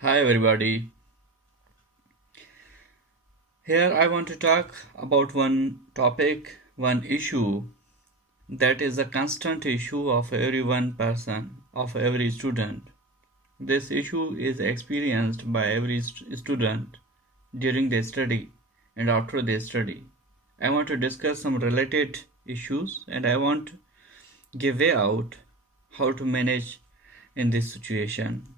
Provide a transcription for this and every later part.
Hi everybody. Here I want to talk about one topic, one issue that is a constant issue of every one person, of every student. This issue is experienced by every student during their study and after their study. I want to discuss some related issues and I want to give way out how to manage in this situation.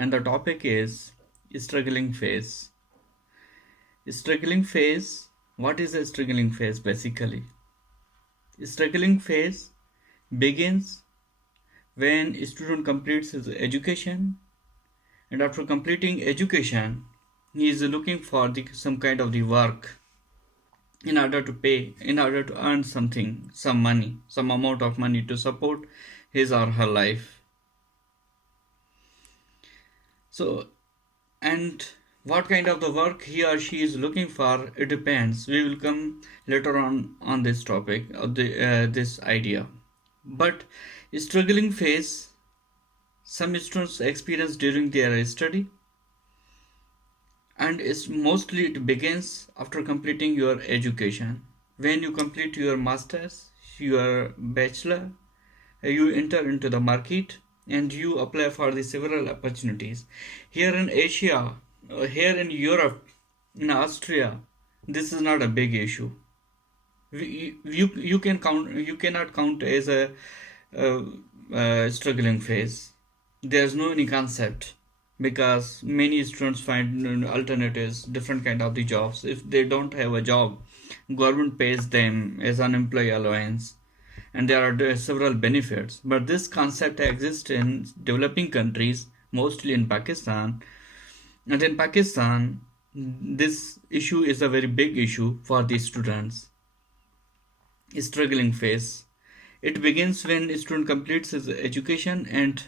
And the topic is struggling phase. Struggling phase. What is a struggling phase basically? Struggling phase begins when a student completes his education, and after completing education he is looking for some kind of the work in order to earn something, some money, some amount of money to support his or her life. So, and what kind of the work he or she is looking for, it depends. We will come later on this topic, this idea. But struggling phase, some students experience during their study, and it's mostly it begins after completing your education. When you complete your masters, your bachelor, you enter into the market and you apply for the several opportunities. Here in Asia, here in Europe, in Austria, this is not a big issue. You cannot count as a uh, struggling phase. There's no any concept because many students find alternatives, different kind of the jobs. If they don't have a job, government pays them as unemployed allowance, and there are several benefits. But this concept exists in developing countries, mostly in Pakistan, and in Pakistan, this issue is a very big issue for the students. Struggling phase. It begins when a student completes his education and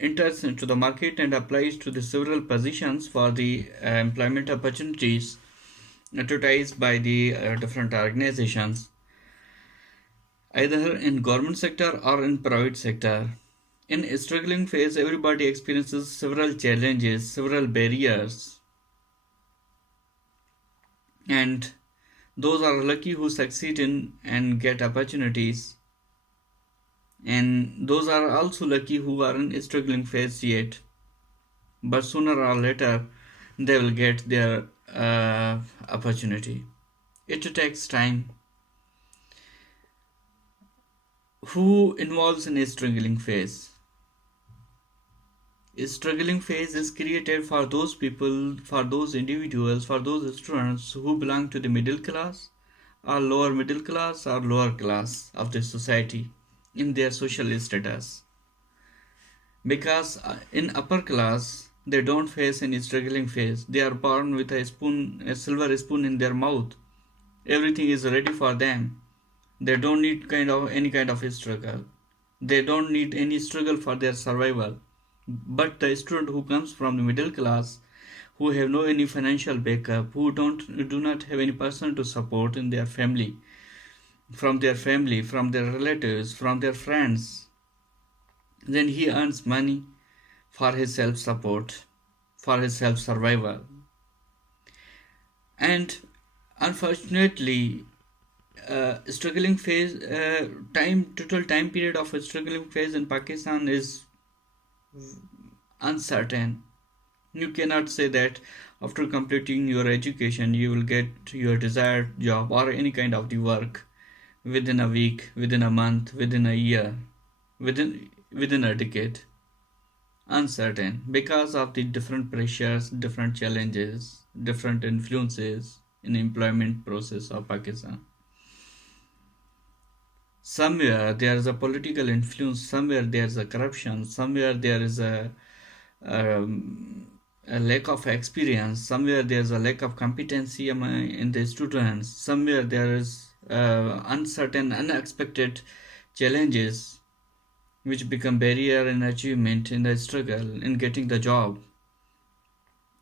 enters into the market and applies to the several positions for the employment opportunities advertised by the different organizations, either in government sector or in private sector. In a struggling phase, everybody experiences several challenges, several barriers, and those are lucky who succeed in and get opportunities, and those are also lucky who are in a struggling phase yet, but sooner or later they will get their opportunity. It takes time. Who involves in a struggling phase? A struggling phase is created for those people, for those individuals, for those students who belong to the middle class or lower middle class or lower class of the society in their social status. Because in upper class they don't face any struggling phase. They are born with a silver spoon in their mouth. Everything is ready for them. They don't need any kind of a struggle. They don't need any struggle for their survival. But the student who comes from the middle class, who have no any financial backup, who do not have any person to support in their family, from their relatives, from their friends, then he earns money for his self support, for his self survival. And unfortunately, struggling phase time total time period of a struggling phase in Pakistan is uncertain. You cannot say that after completing your education you will get your desired job or any kind of the work within a week, within a month, within a year, within a decade. Uncertain because of the different pressures, different challenges, different influences in employment process of Pakistan. Somewhere there is a political influence, somewhere there is a corruption, somewhere there is a lack of experience, somewhere there is a lack of competency in the students, somewhere there is uncertain, unexpected challenges which become barrier in achievement in the struggle in getting the job.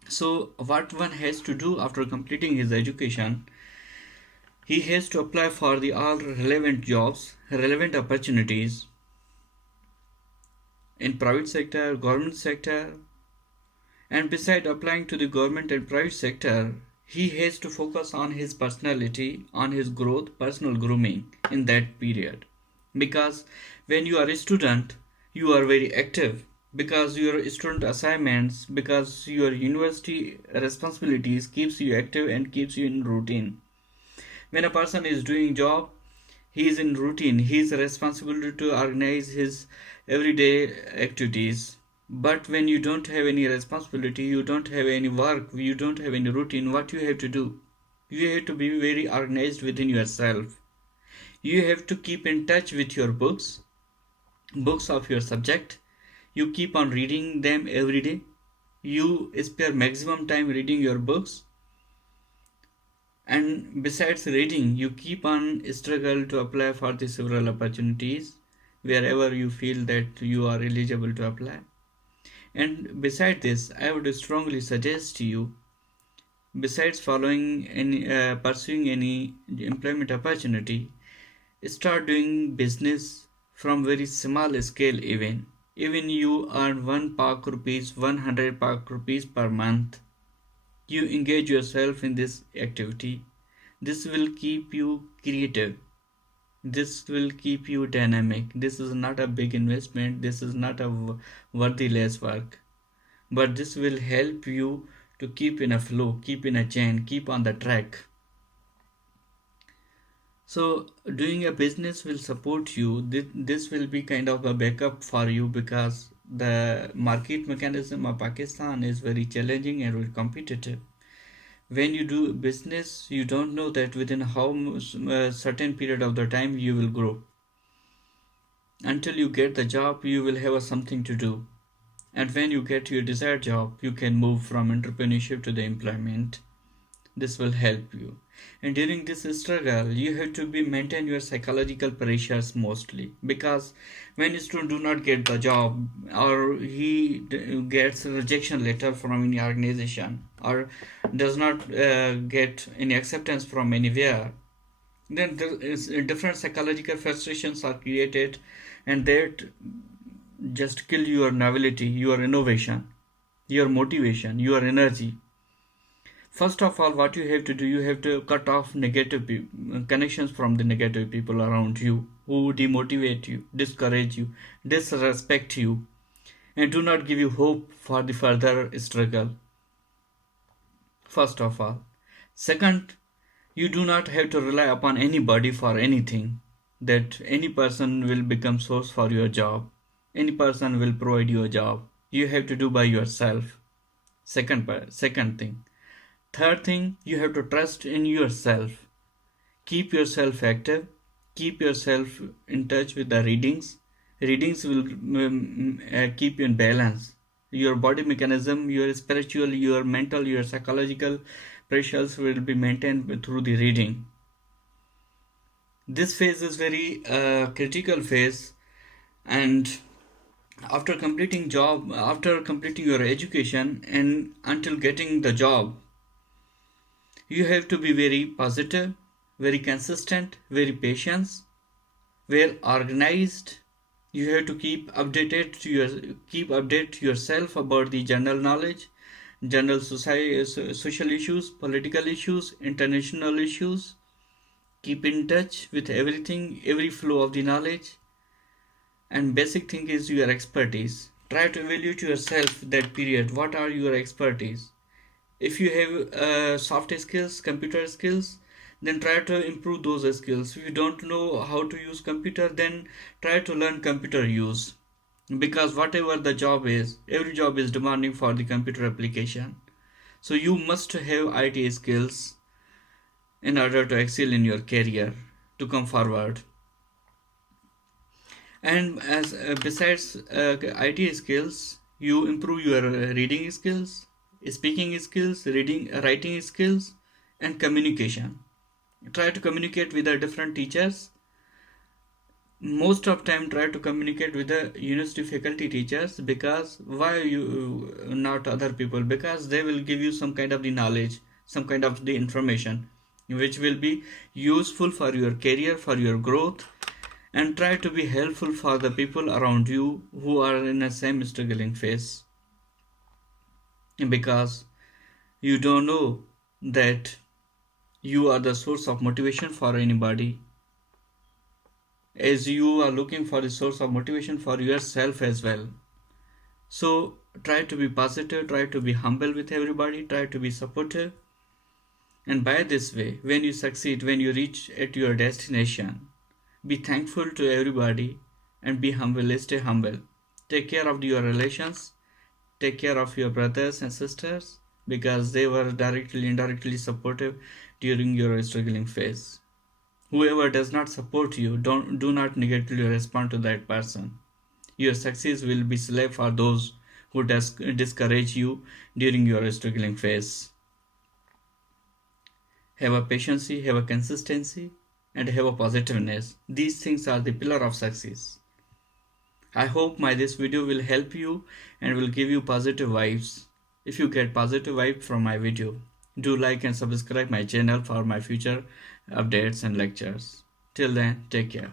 So what one has to do after completing his education, he has to apply for the all relevant jobs, relevant opportunities in private sector, government sector, And beside applying to the government and private sector, he has to focus on his personality, on his growth, personal grooming in that period. Because when you are a student, you are very active. Because your student assignments, because your university responsibilities keeps you active and keeps you in routine. When a person is doing job, he is in routine. He is responsible to organize his everyday activities. But when you don't have any responsibility, you don't have any work, you don't have any routine, what you have to do? You have to be very organized within yourself. You have to keep in touch with your books of your subject. You keep on reading them every day. You spare maximum time reading your books. And besides reading, you keep on struggle to apply for the several opportunities wherever you feel that you are eligible to apply. And beside this, I would strongly suggest to you, besides pursuing any employment opportunity, start doing business from very small scale. Even you earn 1 lakh rupees, 100 lakh rupees per month, you engage yourself in this activity. This will keep you creative. This will keep you dynamic. This is not a big investment. This is not a worthy less work. But this will help you to keep in a flow, keep in a chain, keep on the track. So doing a business will support you. This will be kind of a backup for you, because the market mechanism of Pakistan is very challenging and very competitive. When you do business, you don't know that within how certain period of the time you will grow. Until you get the job, you will have something to do. And when you get your desired job, you can move from entrepreneurship to the employment. This will help you. And during this struggle, you have to maintain your psychological pressures mostly, because when student do not get the job, or he gets a rejection letter from any organization, or does not get any acceptance from anywhere, then there is different psychological frustrations are created, and that just kill your novelty, your innovation, your motivation, your energy. First of all, what you have to do, you have to cut off negative connections from the negative people around you who demotivate you, discourage you, disrespect you, and do not give you hope for the further struggle. First of all. Second, you do not have to rely upon anybody for anything, that any person will become source for your job, any person will provide you a job. You have to do by yourself. Second thing. Third thing, you have to trust in yourself. Keep yourself active. Keep yourself in touch with the readings. Readings will keep you in balance. Your body mechanism, your spiritual, your mental, your psychological pressures will be maintained through the reading. This phase is very critical phase, and after completing your education and until getting the job, you have to be very positive, very consistent, very patient, well organized. You have to keep update yourself about the general knowledge, general social issues, political issues, international issues. Keep in touch with everything, every flow of the knowledge. And basic thing is your expertise. Try to evaluate yourself that period. What are your expertise? If you have soft skills, computer skills, then try to improve those skills. If you don't know how to use computer, then try to learn computer use. Because whatever the job is, every job is demanding for the computer application. So you must have IT skills in order to excel in your career, to come forward. And as besides IT skills, you improve your reading skills, speaking skills, writing skills, and communication. Try to communicate with the different teachers. Most of time try to communicate with the university faculty teachers. Because why you not other people? Because they will give you some kind of the knowledge, some kind of the information which will be useful for your career, for your growth. And try to be helpful for the people around you who are in the same struggling phase. because you don't know that you are the source of motivation for anybody, as you are looking for the source of motivation for yourself as well. So try to be positive, try to be humble with everybody, try to be supportive. And by this way, when you succeed, when you reach at your destination, be thankful to everybody and be humble, stay humble. Take care of your relations, take care of your brothers and sisters because they were directly, indirectly supportive during your struggling phase. Whoever does not support you, do not negatively respond to that person. Your success will be slave for those who discourage you during your struggling phase. Have a patience, have a consistency, and have a positiveness. These things are the pillar of success. I hope this video will help you and will give you positive vibes. If you get positive vibes from my video, do like and subscribe my channel for my future updates and lectures. Till then, take care.